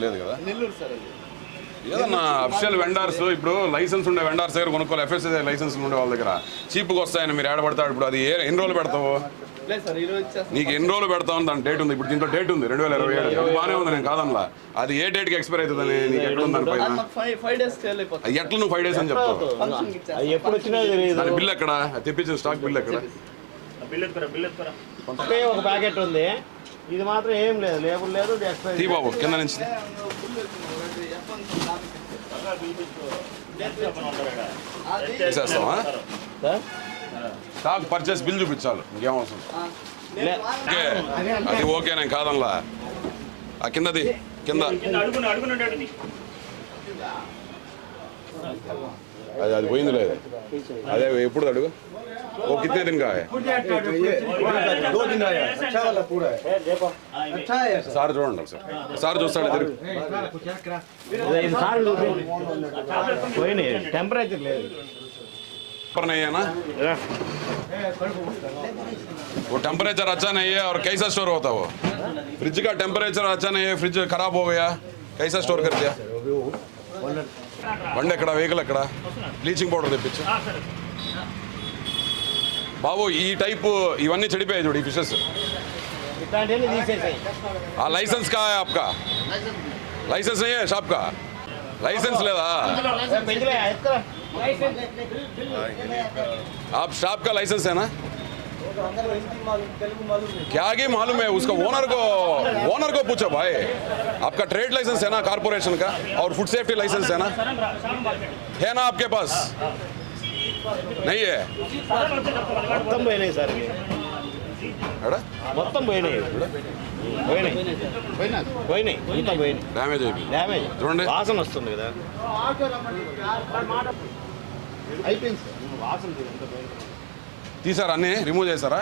కూడా లేదు కదా. ఏదన్నా అఫిషియల్ వెండర్స్ ఇప్పుడు లైసెన్స్ ఉండే వెండర్స్ దగ్గర కొనుక్కోవాలి. ఎఫ్ఎస్ఐ లైసెన్స్ ఉండే వాళ్ళ దగ్గర చీప్గా వస్తాయని మీరు ఏడబడతాడు. ఇప్పుడు అది ఎన్ని రోజులు పెడతావు? నీకు ఎన్ని రోజులు పెడతావు దాని డేట్ ఉంది. ఇప్పుడు దీంట్లో డేట్ ఉంది 2027. బాగానే ఉంది, నేను కాదనలా. అది ఏ డేట్కి ఎక్స్పైర్ అవుతుందని నీకు ఎక్కడ ఉంది దానిపైన? ఎట్లా నువ్వు 5 days అని చెప్తావు? దాని బిల్ ఎక్కడ? తెప్పించిన స్టాక్ బిల్ ఎక్కడ? ఒక ప్యాకెట్ ఉంది, ఇది మాత్రం ఏం లేదు, లేబుల్ లేదు. తీ బాబు కింద నుంచి చేస్తావా? స్టాక్ పర్చేస్ బిల్ చూపించాలి, ఇంకేమవసరం. ఓకే, అది ఓకే, నేను కాదనలా. ఆ కిందది కింద అది పోయింది లేదు. అదే ఎప్పుడు అడుగు. ఓ కితనే దిన్ కా హై? సార్ చూడండి సార్. సార్ చూస్తాడు ఎదురు. టెంపరేచర్ లేదు. नहीं है ना, वो टेम्परेचर अच्छा नहीं है. और कैसा स्टोर होता है वो? फ्रिज का टेम्परेचर अच्छा नहीं है, फ्रिज खराब हो गया, कैसा स्टोर कर दिया? బండి ఎక్కడ, వెహికల్ ఎక్కడ? బ్లీచింగ్ పౌడర్ తెప్పించు బాబు. ఈ టైపు ఇవన్నీ చెడిపోయాయి చూడు, ఈ ఫిషెస్. ఆ లైసెన్స్ కా ఆప్కా? లైసెన్స్ नहीं है शॉप का? లైసెన్స్ లేదా? आप शॉप का लाइसेंस है ना? क्या आगे मालूम है उसका? ओनर को पूछो भाई. आपका ट्रेड लाइसेंस है ना कारपोरेशन का? और फूड सेफ्टी लाइसेंस है ना आपके पास? नहीं है. మొత్తం పోయినాయి సార్, మొత్తం పోయినాయి. డ్యామేజ్ అయిపోయింది చూడండి. వాసన వస్తుంది కదా. తీసారా అన్నీ? రిమూవ్ చేశారా?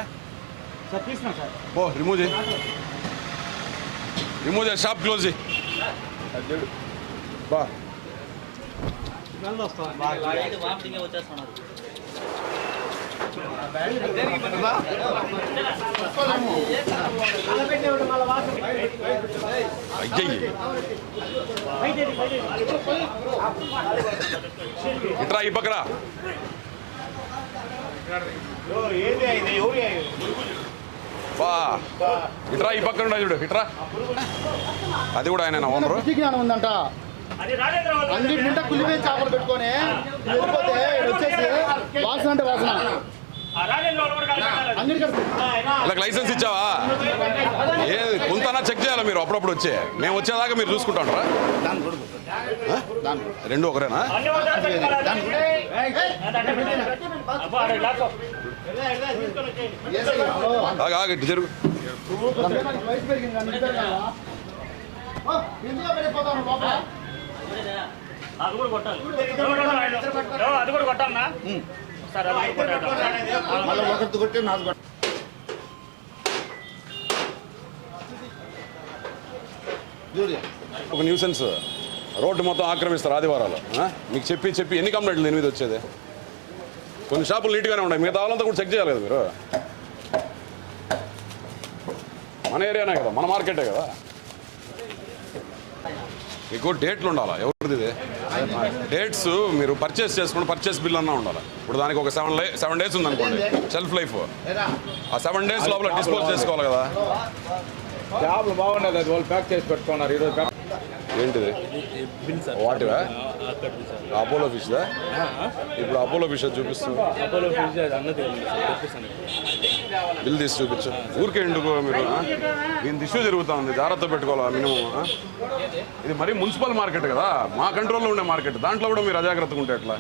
ఓ రిమూవ్ చేయి, రిమూవ్ చేసి షాప్ క్లోజ్ చేయి. బా ఇట్రా, ఈ పక్కరా. బా ఇట్రా, ఈ పక్కన చూడు. ఇట్రా, అది కూడా ఆయన ఓనరు. ఉందంట అన్నిటి నిండా కుళ్ళిపోయిన చేపలు పెట్టుకొని వెళ్ళిపోతే వచ్చేసి వాసన అంటే వాసన. లైసెన్స్ ఇచ్చావా? ఏ కొంతనా చెక్ చేయాలా మీరు? అప్పుడప్పుడు వచ్చే మేము వచ్చేదాకా మీరు చూసుకుంటారా? రెండు ఒకరేనా? ఇటు జరుగు. ఒక న్యూసెన్స్ రోడ్డు మొత్తం ఆక్రమిస్తారు ఆదివారాలు. మీకు చెప్పి ఎన్ని కంప్లైంట్లు దీని మీద వచ్చేది? కొన్ని షాపులు నీట్గానే ఉన్నాయి, మిగతా వాళ్ళంతా కూడా చెక్ చేయాలి కదా మీరు. మన ఏరియానే కదా, మన మార్కెటే కదా. మీకు డేట్లు ఉండాలా? ఎవరిది ఇది డేట్స్? మీరు పర్చేస్ చేసుకుంటే పర్చేస్ బిల్ అన్నా ఉండాలి. ఇప్పుడు దానికి ఒక 7 days ఉందనుకోండి షెల్ఫ్ లైఫ్. ఆ 7 days లోపల డిస్పోజ్ చేసుకోవాలి కదా. చేపలు బాగుండదు, అది వాళ్ళు ప్యాక్ చేసి పెట్టుకున్నారు ఈరోజు. ఏంటిది? వాటివా? అపోలో ఫిష్దా? ఇప్పుడు అపోలో ఫిష్ చూపిస్తుంది. బిల్ తీసి చూపించు. ఊరికే ఎందుకు మీరు? దీని ఇష్యూ జరుగుతూ ఉంది, జాగ్రత్త పెట్టుకోవాలా మినిమం. ఇది మరీ మున్సిపల్ మార్కెట్ కదా, మా కంట్రోల్లో ఉండే మార్కెట్. దాంట్లో కూడా మీరు అజాగ్రత్తగా ఉంటే ఎట్లా?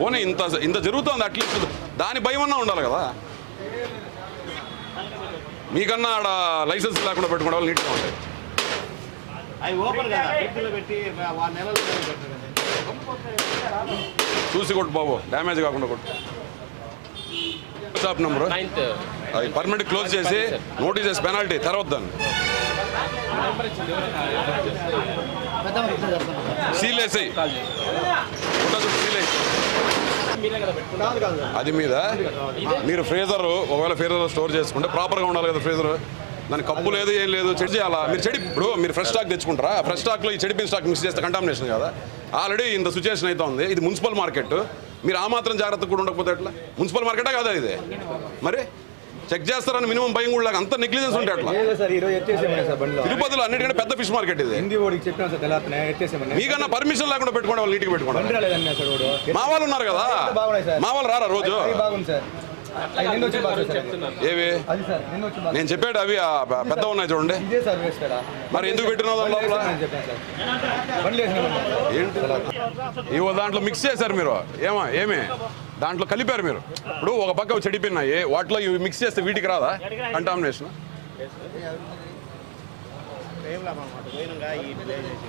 పోనీ ఇంత జరుగుతుంది, అట్లీస్ట్ దాని భయం అన్నా ఉండాలి కదా. మీకన్నా ఆడ లైసెన్స్ లేకుండా పెట్టుకునే వాళ్ళు నీట్గా ఉంటాయి. చూసి కొట్టు బాబు, డ్యామేజ్ కాకుండా కొట్టు. షాప్ నెంబరు అది పర్మనెంట్ క్లోజ్ చేసి నోటీస్ చేసి పెనాల్టీ తర్వాత దాన్ని సీల్ వేసాయి. సీల్ వేసి కాదు కాదు అది మీద మీరు ఫ్రీజర్ ఒకవేళ ఫ్రీజర్ స్టోర్ చేసుకుంటే ప్రాపర్గా ఉండాలి కదా ఫ్రీజర్. దాని కప్పు లేదు ఏం లేదు చెడి చేయాలా మీరు ఇప్పుడు మీరు ఫ్రెష్ స్టాక్ తెచ్చుకుంటారా ఫ్రెష్ స్టాక్లో ఈ చెడిపోయిన స్టాక్ మిక్స్ చేస్తే కంటామినేషన్ కదా. ఆల్రెడీ ఇంత సిచ్యువేషన్ అయితే ఉంది. ఇది మున్సిపల్ మార్కెట్, మీరు ఆ మాత్రం జాగ్రత్త కూడా ఉండకపోతే ఎట్లా? మున్సిపల్ మార్కెటే కాదా ఇది? మరి చెక్ చేస్తారని మినిమం భయం కూడా అంత నెగ్లిజెన్స్ ఉంటే అట్లా. సార్ ఈరోజు ఎత్తేసేమన్నా సార్ బండిలో తిరుపతిలో అన్నిటికంటే పెద్ద ఫిష్ మార్కెట్ ఇది. హిందీ ఓడికి చెప్పాను సార్ తెలాతనే ఎత్తేసేమన్నా మీకన్నా పర్మిషన్ లేకుండా పెట్టుకోండి, వాళ్ళు నీట్గా పెట్టుకోండి. బండి రాలేదన్నా సార్ వాడు మా వాళ్ళు ఉన్నారు కదా, బాగున్నాయి సార్ మా వాళ్ళు రారా రోజు? అది బాగుంది సార్ నిన్న వచ్చి బాగా సార్ ఏవి అది సార్ నిన్న వచ్చి బాగా నేను చెప్పాడు అవి పెద్ద ఉన్నాయి చూడండి. ఇదే సార్ వేస్ట్ కదా మరి ఎందుకు పెట్టినావు దాని లోపల? చెప్పాను సార్ బండ్లు వేసినామన్నా ఏంటి ఇవో దాంట్లో మిక్స్ చేశారు మీరు? ఏమి దాంట్లో కలిపారు మీరు? ఇప్పుడు ఒక పక్క చెడిపోయినాయి, వాటిలో ఇవి మిక్స్ చేస్తే వీటికి రాదా కంటామినేషన్? ఏం లాభం పోయినంగా ఈ ప్లే చేసి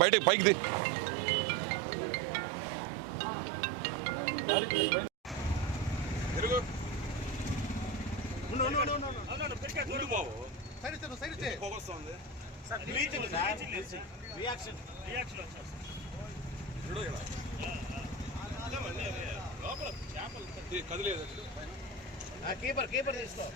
బయటికి పైకి ది. తిరుగు. ముందు బాబు. పొగ వస్తుంది. చూడు ఇక్కడ. ఇది కదిలేదు. కీపర్ తీసుకో